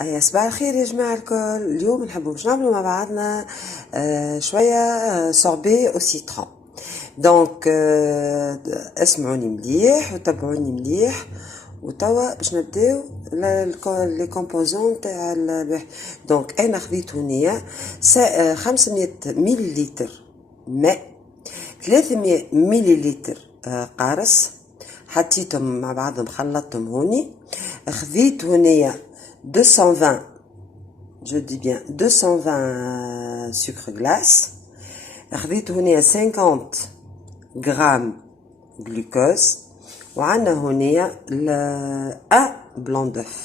أي صباح الخير يا جماعة الكل. اليوم نحبوا باش نعملوا مع بعضنا شوية سوربي او سيترون. دونك اسمعوني مليح وتابعوني مليح، وتوا باش نبداو لي كومبوزون تاع دونك انا خذيت هنايا 500 مليلتر ماء، 300 مليلتر قارص، حطيتهم مع بعضهم خلطتهم هوني. خذيت هنايا 220 je dis bien 220 sucre glace. خذيت هنا 50 غرام جلوكوز، وعندنا هنا ان بلون دوف،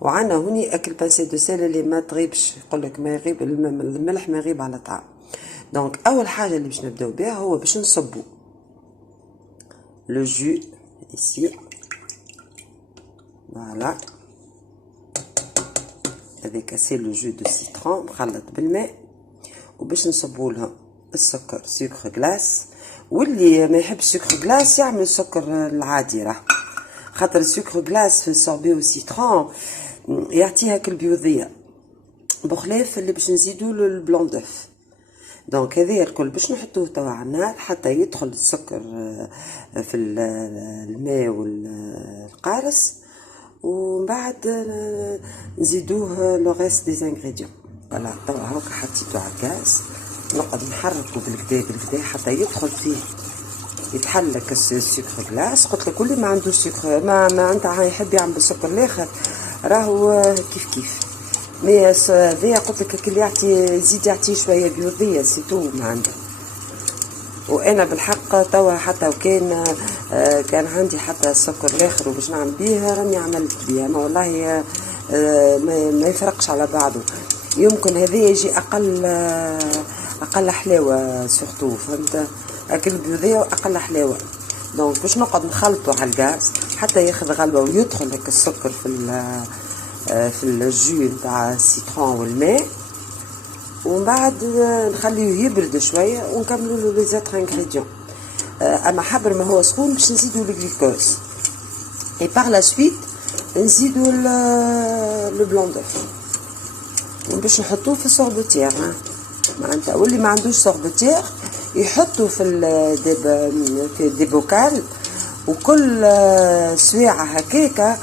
وعندنا هنا اكل بانسي دو سيل اللي ما تغيبش، يقول لك ما يغيب الملح ما يغيب على طعام. دونك اول حاجه اللي باش نبداو بها هو باش نصبوا لو جو ici. Voilà. هذاك سي لو جو دو سيترون مخلط بالماء، وباش نصبوا لها السكر سكر غلاس. واللي ما يحبش سكر غلاس يعمل السكر العادي، راه خاطر السكر غلاس في السوربي والسيترون يعطيها كالبيوضيه، بخلاف اللي باش نزيدوا له البلون دوف. دونك هذايا الكل باش نحطوه توا على النار حتى يدخل السكر في الماء والقارص، ومن بعد نزيدوه لو ريست دي انغريديون. فوالا توا هاكا حطيتو على الغاز، نقعد نحركو بالكدا حتى يدخل فيه يتحلك السكر غلاس. قلت لك واللي ما عندوش سكر ما انت يحب يعمل بالسكر الاخر راهو كيف مي هذايا قلت لك اللي يعطي يزيد يعطي شويه بيوضيه سيتو ما عنده. وانا بالحق توا حتى وكان كان عندي حتى السكر الاخر وباش نعمل بيه راني عملت بيه انا والله ما يفرقش على بعضه. يمكن هذا يجي اقل حلاوه سورتو، فهمت؟ اكل بيوضيه واقل حلاوه. دونك باش نقعد نخلطه على الغاز حتى ياخذ غلبه ويدخل هكا السكر في الجو نتاع السيترون والماء، ومن بعد نخليه يبرد شويه ونكملوا له لي زيت انغريديون. اما حبر ما هو سخون باش نزيدوا الجلوكوز، اي بار لا سويت نزيدوا لو بلون دوف باش نحطوه في السوربوتير. معناتها واللي ما عندوش سوربوتير يحطوا في دي بوكال، وكل سواعه هكاكا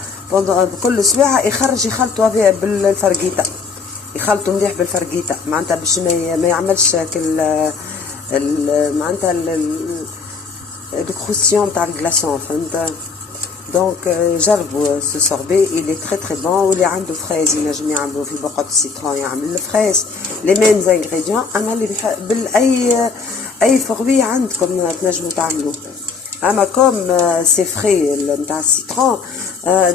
كل سواعه يخلطوا بالفرقيطه، يخلطوا مليح بالفرقيطه معناتها باش ما يعملش معناتها الكروسيون تاع الكلاسون، فهمت؟ دونك جربوا سو سوربي il est très très bon. واللي عنده فريز ينجم يعملوا في بقعه السيترون يعمل الفريز لي ميم انغريديون. اما اللي اي فروي عندكم تنجموا تعملوه. اما كوم سي فري نتاع السيترون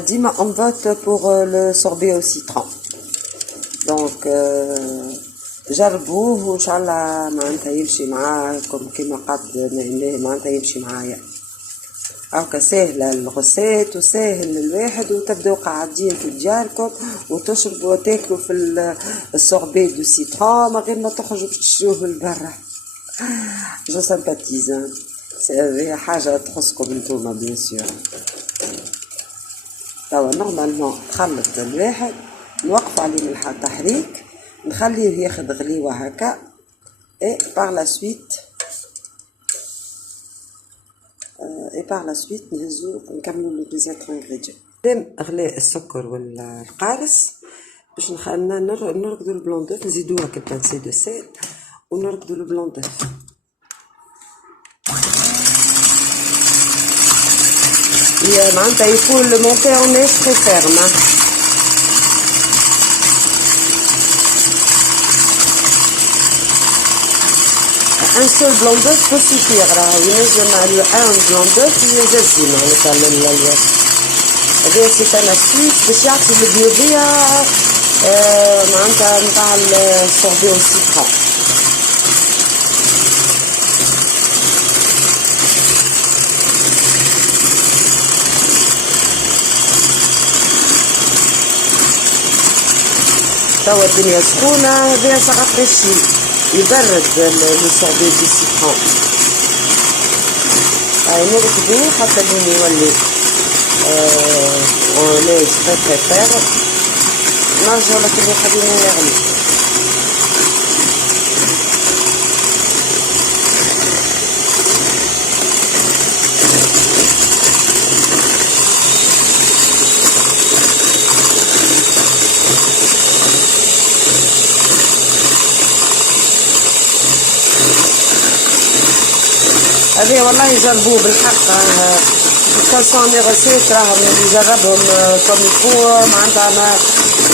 ديما اون فوت بور لو سوربي او سيترون. دونك جربوه وان شاء الله معناتها يمشي معاكم كيما قد معناتها يمشي معايا. هاكا ساهله الغسات وساهل الواحد، وتبداو قاعدين في دياركم وتشربوا وتاكلوا في السوربي دو سيترون من غير ما تخرجوا باش تشروه لبرا. جو سامباتيز، هي حاجه تخصكم انتوما بيان سور. توا نورمالمون تخلط الواحد، نوقف عليه من التحريك، نخليه ياخذ غليوه هكا، اي بار لا سويت نهزو نكملوا لي ديزيت انغريديون. غلي السكر والقارص باش نرقدوا البلون دوف، نزيدوها كبانسي دو سيل ونرقدوا البلون دوف. معناتها يكون لو مونتي اون ايس تري فيرم. ان سول بلون دوف بو سوفيغ، راه ينجم ان بلون دوف يزين معناتها هذا سي ان اسيس باش يعطي البيوضيه معناتها نتاع السوربي او سيترون. توا الدنيا سخونه، هذا سقط غشي يبرد لو سوربي دو سيترون. نركبوه حتى لين يولي اون ايس تري تري فير. نرجعو لك اللي خلينا يغلي. هذه والله جربوه بالحق، كالسون لي غوسيت راهم اللي جربهم كوم يفو معناتها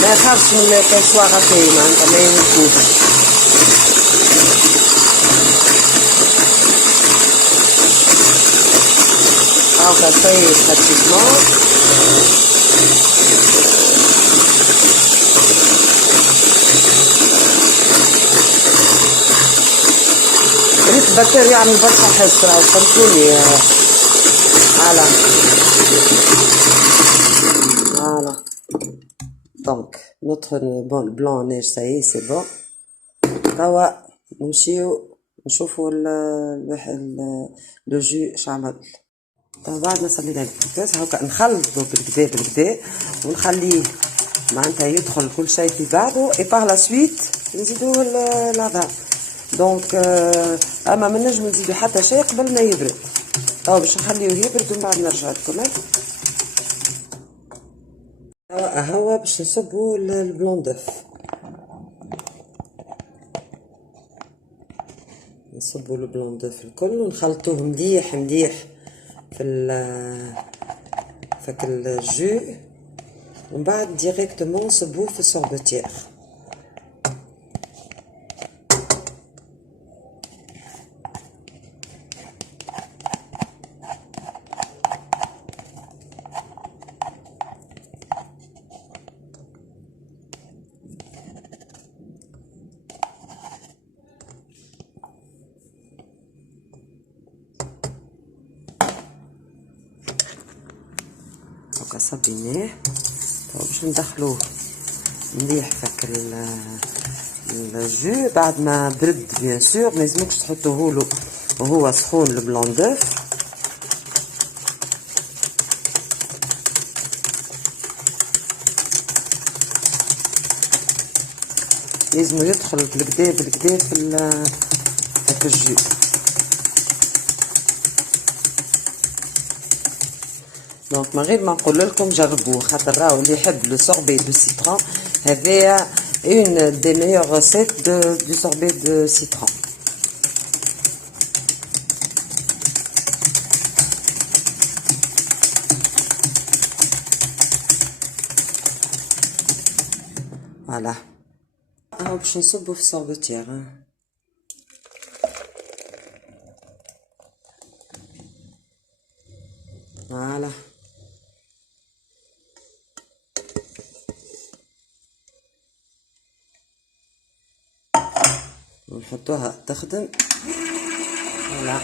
ما يخافش من الكسوا غاتي، معناتها ما يهلكوش. هاكا سي براتيكمون. ريت الباتور يعمل برشا حس، راهو فهمتوني. فوالا فوالا. دونك نوتخ بلون نيج سايي سي بون. توا نمشيو نشوفو لو جو شعمل. توا بعد ما صلينا البوتاجاز هاكا نخلطو بالكدا ونخليه معناتها يدخل كل شيء في بعضه، اي باغ لا سويت نزيدوه العظام. دونك اما ما نجمو نزيدو حتى شيء قبل ما يبرد. توا باش نخليوه يبرد ومن بعد نرجع لكم. هوا باش نصبو البلون دوف، نصبو البلون دوف الكل ونخلطوه مليح مليح في فك الجو، ومن بعد ديريكتومون نصبوه في السوربوتيير. هاكا صبيناه. توا باش ندخلوه مليح فك الجو بعد ما برد. بيان سور ما يلزمكش تحطوهولو وهو سخون البلون دوف. لازم يدخل بالكدا بالكدا في الجو. دونك من غير ما نقول لكم جربوه، خاطر راهو اللي يحب لو سوربي دو سيترون هذايا اون دي ميور ريسيت دو سوربي دو سيترون. فوالا هاو باش نصبو في السوربوتيير. فوالا ونحطوها تخدم. فوالا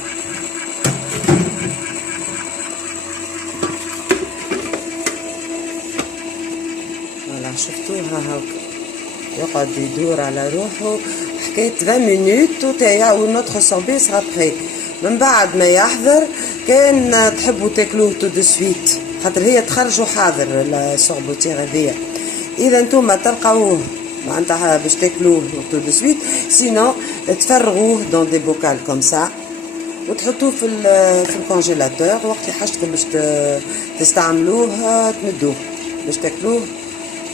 فوالا شفتوها هاكا يقعد يدور على روحه حكاية 20 مينوت و نوتخ سوربي سرا بخي. من بعد ما يحضر كان تحبوا تاكلوه تو دو سويت، خاطر هي تخرجوا حاضر السوربوتير هذيا. اذا نتوما تلقاوه معناتها باش تاكلوه تو دو سويت، سينو تفرغوه دون دي بوكال كوم سا وتحطوه في الكونجيلاتور. وقت اللي حاجتكم باش تستعملوه تمدوه باش تاكلوه.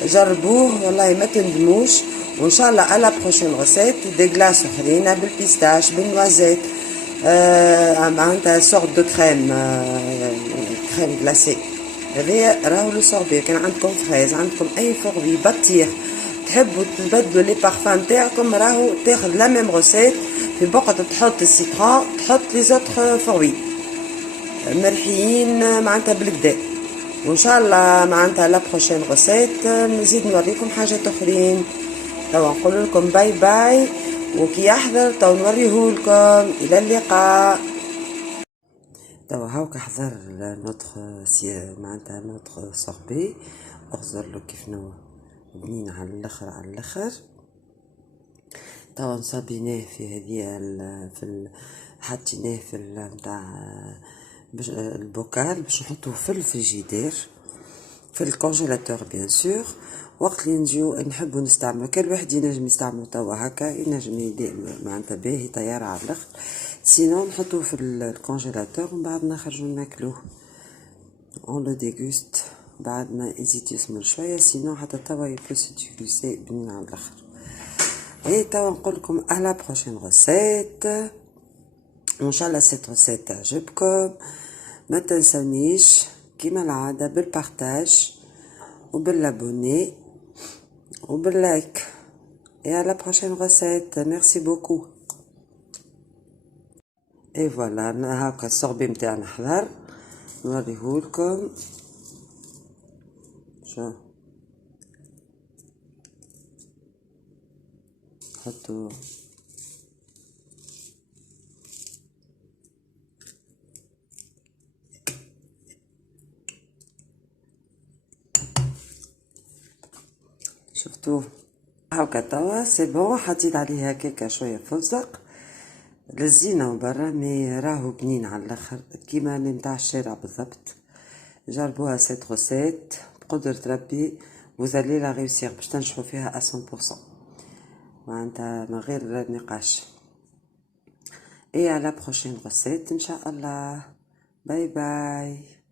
جربوه والله ما تندموش. وان شاء الله على بروشين ريسيت دي غلاس اخرين بالبيستاش بالنوازيت، معناتها سورت دو كريم، كريم غلاسي. هذايا راهو لو سوربي. كان عندكم فريز، عندكم اي فروي بطيخ تحبوا تبدلوا لي بارفان تاعكم، راهو تاخذ لا ميم ريسيت في بقعة تحط السيترون تحط لي زوتر فروي مرحيين معناتها بالكدا. وان شاء الله معناتها لا بروشين ريسيت نزيد نوريكم حاجات اخرين. توا نقول لكم باي باي، وكي يحضر توا نوريهولكم. الى اللقاء. توا هاوك حضر نوتخ معناتها نوتخ سوربي. اخزر له كيف نو بنين على الاخر على الاخر. توا نصابيناه في هذه حطيناه في نتاع البوكال باش نحطوه في الفريجيدير. في الكونجيلاتور بيان سور. وقت اللي نجيو نحبو نستعملو، كان الواحد ينجم يستعملو توا هكا، ينجم معناتها باهي طيارة على الاخر. سينو نحطوه في الكونجيلاتور ومن بعد نخرجو ناكلوه اون لو ديغوست بعد ما يزيد يسمر شويه، سينو حتى توا يبو سو ديغوستي بنين على الاخر. اي توا نقولكم على بروشين غوسيت، وان شاء الله سيت غوسيت تعجبكم. ما تنسونيش كيما العاده بالبارتاج وبالابوني وباللايك. et à la prochaine recette. Merci beaucoup. et voilà هاكا الصغبي متاعنا حضر، نوريهولكم. شو حطوا شفتوه هاكا توا سي بون. حطيت عليه هكاكا شويه فستق للزينه وبرا، مي راهو بنين على الاخر كيما اللي متاع الشارع بالضبط. جربوها سيت غوسيت بقدرة ربي، وزالي لا ريوسير باش تنجحوا فيها 100%، معناتها من غير نقاش. et à la prochaine recette ان شاء الله. باي باي.